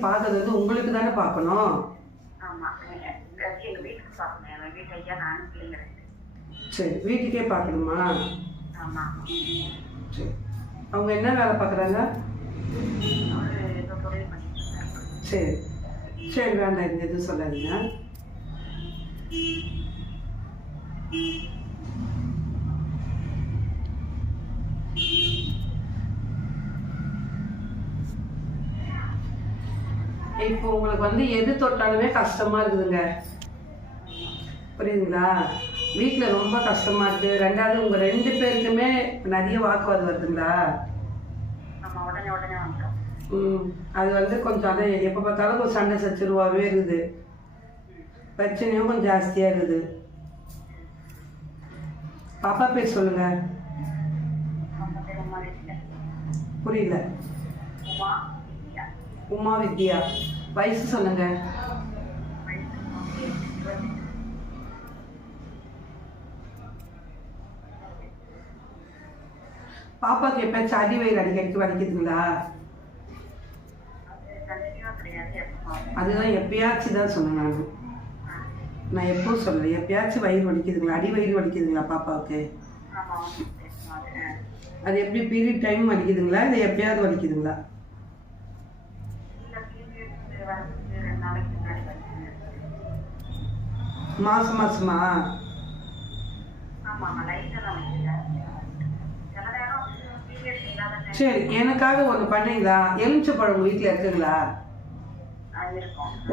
பார்க்கறது வந்து உங்களுக்கு தானே பார்க்கணும். ஆமா. எங்க வீட்டுக்கு பார்க்கணும். எங்க வீட்டு ஐயா நானும் பிள்ளைங்க 2. சரி, வீட்டுக்கே பார்க்கணுமா? ஆமா. சரி. அவங்க என்ன வேலை பார்க்குறாங்க? அவரு ஏதோ தொழில் பண்ணிட்டு இருக்காரு. சரி சரி, வேண்டாம், இது எதுவும் சொல்லாதீங்க. இப்போ உங்களுக்கு வந்து எது தொட்டாலுமே கஷ்டமா இருக்குதுங்க, புரியுதுங்களா? வீட்டில் ரொம்ப கஷ்டமா இருக்கு. ரெண்டாவது உங்க 2 பேருக்குமே நிறைய வாக்குவாதம் வருதுங்களா? நம்ம உடனே வந்துட்டோம். அது வந்து கொஞ்சம் அதை எப்போ பார்த்தாலும் கொஞ்சம் சண்டை சச்சரவாகவே இருக்குது. பிரச்சனையும் கொஞ்சம் ஜாஸ்தியாக இருக்குது. பாப்பா பேர் சொல்லுங்க. புரியல. உமா வித்யா. வயசு சொல்லுங்க. பாப்பாக்கு எப்பயாச்சும் அடி வயிறு அடிக்கடிக்கு வலிக்குதுங்களா? அதுதான் எப்பயாச்சும் தான் சொன்னேன். நான் எப்பவும் சொல்லலை, எப்பயாச்சும் வயிறு வலிக்குதுங்களா? அடி வயிறு வலிக்குதுங்களா பாப்பாவுக்கு? அது எப்படி பீரியட் டைம் வலிக்குதுங்களா இல்லை எப்பயாவது வலிக்குதுங்களா? மாசமா? சரி, எனக்காக ஒன்று பண்ணீங்களா? எலுமிச்சப்பழம் உங்கள் வீட்டில் இருக்குங்களா?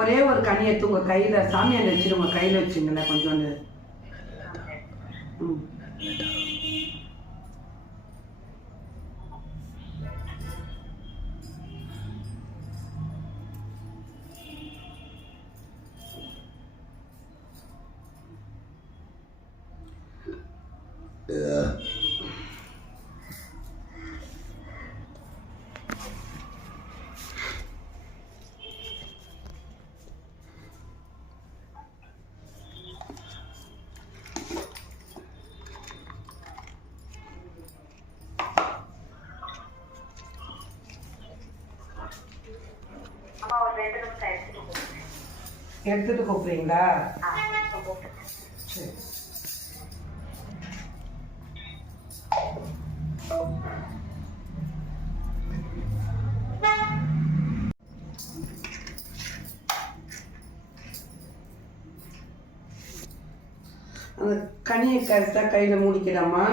ஒரே ஒரு கனி எடுத்து உங்கள் கையில் சாமியார் வச்சுட்டு உங்கள் கையில் வச்சுங்களேன் கொஞ்சோண்டு. ம். எடுத்துட்டு கூப்பிடுறீங்களா? சரி. அந்த கனியை கரெக்டாக கையில் மூடிக்கலாமா?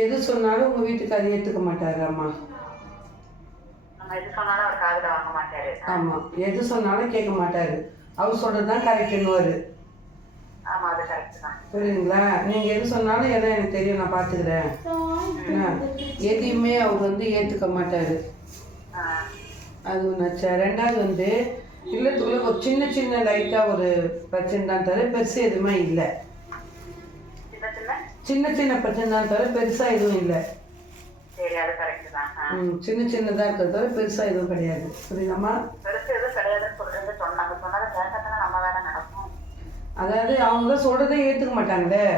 எது சொன்னாலும் உங்க வீட்டுக்காரர் ஏத்துக்க மாட்டாராம்மா? ஆமா, எது சொன்னாலும் கேட்க மாட்டாரு. அவர் சொல்றதுதான் கரெக்டுன்னுவாரு. புரியுதுங்களா? நீங்க எது சொன்னாலும் எதை எனக்கு தெரியும், நான் பாத்துக்கிறேன், எதையுமே அவர் வந்து ஏத்துக்க மாட்டாரு. அது ஒன்று. ரெண்டாவது வந்து இல்லத்துக்குள்ள ஒரு சின்ன சின்ன லைட்டா ஒரு பிரச்சனை தான் தவிர பெருசு எதுவுமே இல்லை. சின்ன சின்ன பிரச்சனை தான் தவிர பெருசா எதுவும் இல்லை. சின்ன சின்னதா இருக்கிறத தவிர பெருசா எதுவும் கிடையாது. புரியுதாம்மா? அதாவது அவங்க சொல்றதே ஏத்துக்க மாட்டாங்களே.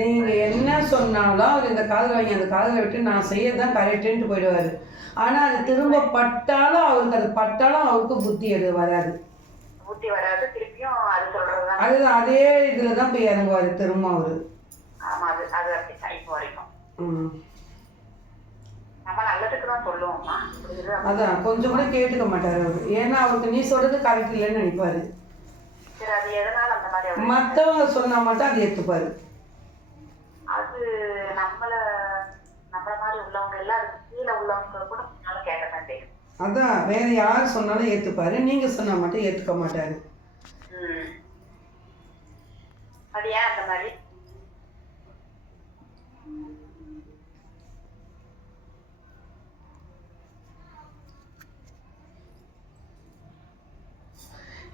நீங்க என்ன சொன்னாலும் அவர் இந்த காதல வாங்கி அந்த காதலை விட்டு நான் செய்யறதான் கரெக்டுன்ட்டு போயிடுவாரு. ஆனா அது திரும்ப பட்டாலும் அவருக்கு அது பட்டாலும் அவருக்கு புத்தி எது வராது. அதுதான் அதே இதுலதான் போய் இறங்குவாரு திரும்ப அவரு. அதான் கொஞ்சம் கூட கேட்டுக்க மாட்டாரு அவரு. ஏன்னா அவருக்கு நீ சொல்றது கரெக்ட் இல்லைன்னு நினைப்பாரு. மத்தவங்க சொன்னா மட்டும் அது ஏத்துப்பாரு. அதான் வேற யார் சொன்னாலும் ஏத்துப்பாரு, நீங்க சொன்னா மட்டும் ஏத்துக்க மாட்டாரு.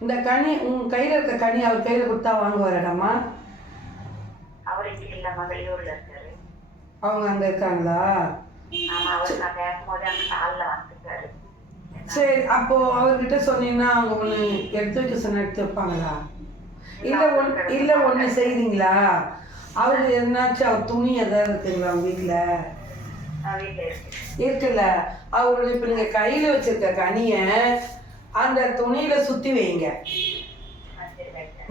இந்த கனி உன் கையில் இருக்க கனி அவர் கையில் கொடுத்தா வாங்குவாரடாம்மா? இல்லாம வெளியூர்ல இருக்காரு. அவங்க அங்கே இருக்காங்களா? ஆமா, அவர் நான் பேசும்போது அந்த காலில் வந்துட்டாரு. சரி, அப்போ அவர்கிட்ட சொன்னீங்கன்னா அவங்க ஒன்று எடுத்து வைக்க சொன்னா எடுத்து வைப்பாங்களா? இல்லை ஒன்று செய்றீங்களா? அவர் என்னாச்சும் அவர் துணி எதாவது இருக்குங்களா உங்க வீட்டில்? இருக்குல்ல, அவருடைய இப்போ நீங்கள் கையில் வச்சிருக்க கனியை அந்த துணியில் சுற்றி வைங்க.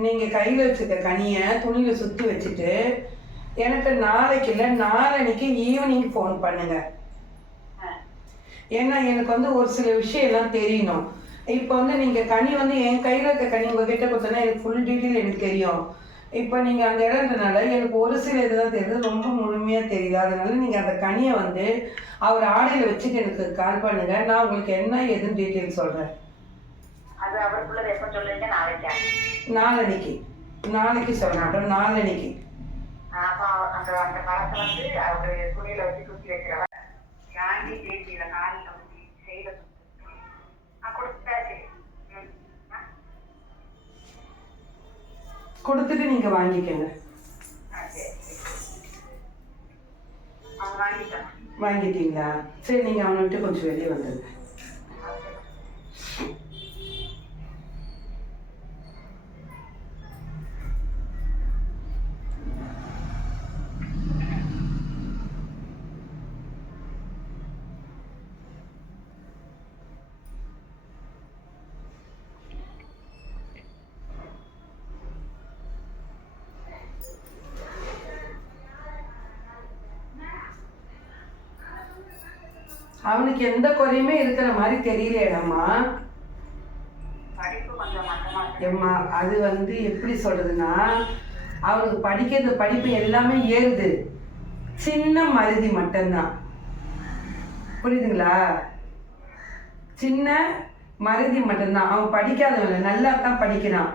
நீங்கள் கையில் வச்சிருக்க கனியை துணியில் சுற்றி வச்சுட்டு எனக்கு நாளைக்கு இல்லை நாளன்னைக்கு ஈவினிங் ஃபோன் பண்ணுங்க. ஏன்னா எனக்கு வந்து ஒரு சில விஷயம் எல்லாம் தெரியணும். இப்போ வந்து நீங்கள் கனி வந்து என் கையில் இருக்க கனி உங்ககிட்ட கொடுத்தோன்னா எனக்கு ஃபுல் டீட்டெயில் எனக்கு தெரியும். இப்போ நீங்கள் அந்த இடம்ன்றனால எனக்கு ஒரு சில இதுதான் தெரியுது, ரொம்ப முழுமையாக தெரியல. அதனால நீங்கள் அந்த கனியை வந்து அவர் ஆடையில் வச்சுட்டு எனக்கு கால் பண்ணுங்க. நான் உங்களுக்கு என்ன எதுன்னு டீட்டெயில் சொல்கிறேன். அது அவருக்குள்ளது எப்போ சொல்லுங்க? நாளைக்கு சொல்ல மாட்டோம், நாளன்னைக்கு. அப்போ அந்த அந்த படத்தை வந்து அவர் துணியில் வச்சு குத்தி வைக்கிறவர் காந்தி தேதியில் காலில் வந்து செய்த கொடுத்தாச்சு. கொடுத்துட்டு நீங்கள் வாங்கிக்கோங்க. வாங்கிட்டீங்களா? சரி, நீங்கள் அவனை விட்டு கொஞ்சம் வெளியே வந்துடுங்க. அவனுக்கு எந்த குறையுமே இருக்கிற மாதிரி தெரியலையேடாம்மா. ஏம்மா, அது வந்து எப்படி சொல்றதுன்னா, அவனுக்கு படிக்கிறது படிப்பு எல்லாமே ஏறுது, சின்ன மருதி மட்டும்தான். புரியுதுங்களா? சின்ன மருதி மட்டும்தான். அவன் படிக்காதவன் நல்லா தான் படிக்கிறான்.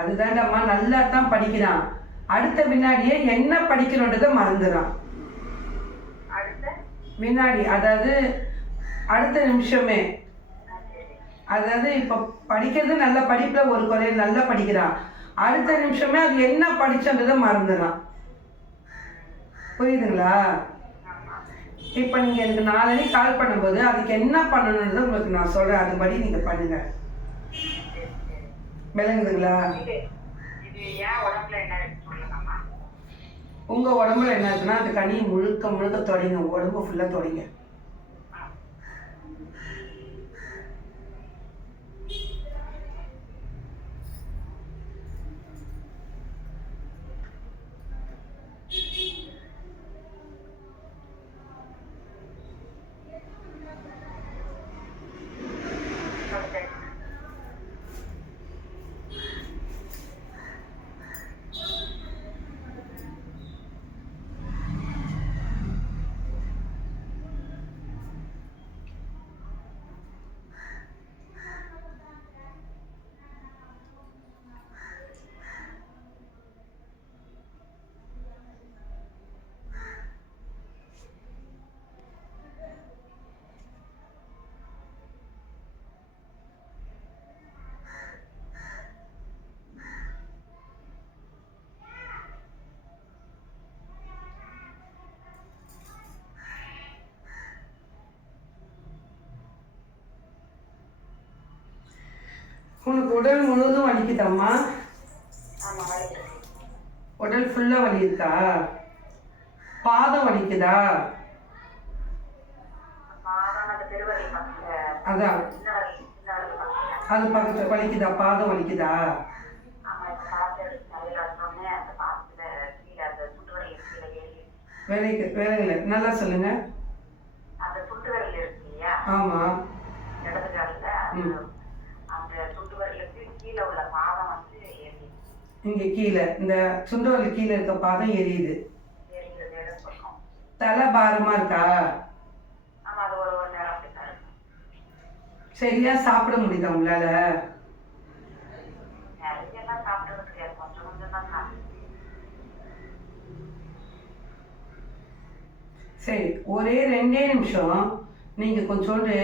அதுதான்டாம்மா, நல்லா தான் படிக்கிறான். அடுத்த வினாடியே என்ன படிக்கணுன்றதை மறந்துடுறான். வினாடி, அதாவது அடுத்த நிமிஷமே. அதாவது இப்போ படிக்கிறது நல்ல படிப்பில் ஒரு குறை, நல்லா படிக்கிறான். அடுத்த நிமிஷமே அது என்ன படிச்சன்றதை மறந்துடுறான். புரியுதுங்களா? இப்போ நீங்கள் எனக்கு நாளைக்கு கால் பண்ணும்போது அதுக்கு என்ன பண்ணணுன்றதை உங்களுக்கு நான் சொல்கிறேன். அதுபடி நீங்கள் பண்ணுங்க. விளங்குதுங்களா? உங்கள் உடம்புல என்ன இருக்குன்னா அந்த கனியை முழுக்க முழுக்க தொடங்க, உடம்பு ஃபுல்லாக தொடங்க. உனக்கு உடல் முழுவதும் வலிக்குதாம்மா? உடல் ஃபுல்லாக வலி இருக்கா? பாதம் வலிக்குதா? அதான் அது பக்கத்தில் வலிக்குதா? பாதம் வலிக்குதா? வேலைகளை நல்லா சொல்லுங்க. ஆமாம். இங்கே கீழே இந்த சுண்டவரல் கீழே இருக்க பாதம் எரியுது. தலை பாரமா இருக்கா? சரியா சாப்பிட முடியுதா உங்களால? சரி, ஒரே 2 நிமிஷம் நீங்க கொஞ்சோண்டு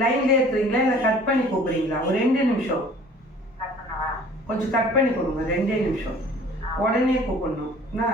லைன்ல இருக்கிறீங்களா இல்லை கட் பண்ணி கூப்பிடுறீங்களா? ஒரு 2 நிமிஷம் கொஞ்சம் கட் பண்ணி கொடுங்க. 2 நிமிஷம். உடனே கூப்பிடணும் என்ன